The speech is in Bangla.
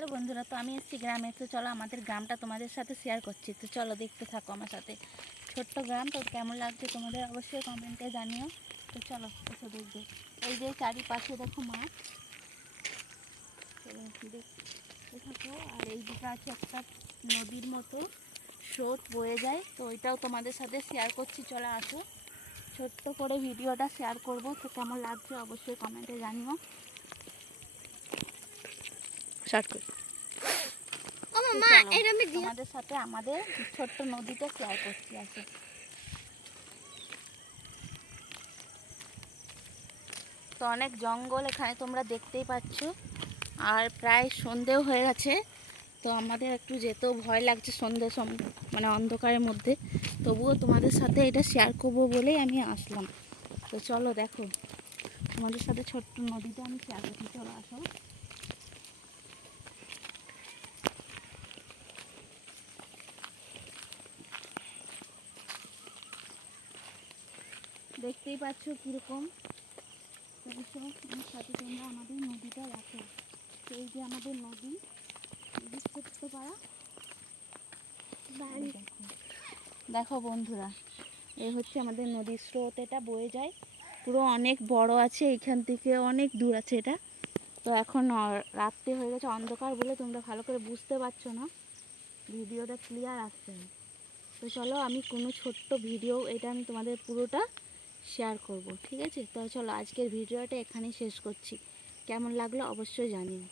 হ্যালো বন্ধুরা, তো আমি এসেছি গ্রামে। তো চলো আমাদের গ্রামটা তোমাদের সাথে শেয়ার করছি। তো চলো দেখতে থাকো আমার সাথে। ছোট্ট গ্রাম, তো কেমন লাগছে তোমাদের অবশ্যই কমেন্টে জানিও। তো চলো এসে দেখবে। এই যে চারিপাশে দেখো মাঠ, দেখতে থাকো। আর এই দিকে আছে একটা নদীর মতো স্রোত বয়ে যায়, তো ওইটাও তোমাদের সাথে শেয়ার করছি। চলো আসো, ছোট্ট করে ভিডিওটা শেয়ার করব। তো কেমন লাগছে অবশ্যই কমেন্টে জানিও। স্টার্ট করি। তোমাদের সাথে আমাদের ছোট্ট নদীটা শেয়ার করছি। আছে তো অনেক জঙ্গল এখানে তোমরা দেখতেই পাচ্ছ, আর প্রায় সন্ধেও হয়ে গেছে। তো আমাদের একটু যেতেও ভয় লাগছে সন্ধে মানে অন্ধকারের মধ্যে। তবুও তোমাদের সাথে এটা শেয়ার করবো বলেই আমি আসলাম। তো চলো দেখো, তোমাদের সাথে ছোট্ট নদীটা আমি শেয়ার করছি। চলো আসো। দেখতেই পাচ্ছ কীরকম। আমার সাথে তোমরা আমাদের নদীটা দেখো। এই যে আমাদের নদী, ছোট্ট পাড়া। দেখো বন্ধুরা, এই হচ্ছে আমাদের নদীর স্রোত, এটা বয়ে যায় পুরো অনেক বড় আছে, এইখান থেকে অনেক দূর আছে এটা। তো এখন রাত্রে হয়ে গেছে, অন্ধকার বলে তোমরা ভালো করে বুঝতে পারছো না, ভিডিওটা ক্লিয়ার আসছে না। তো চলো আমি কোনো ছোট্ট ভিডিও এটা আমি তোমাদের পুরোটা শেয়ার করব, ঠিক আছে? তো চলো আজকের ভিডিওটা এখানেই শেষ করছি। কেমন লাগলো অবশ্যই জানিও।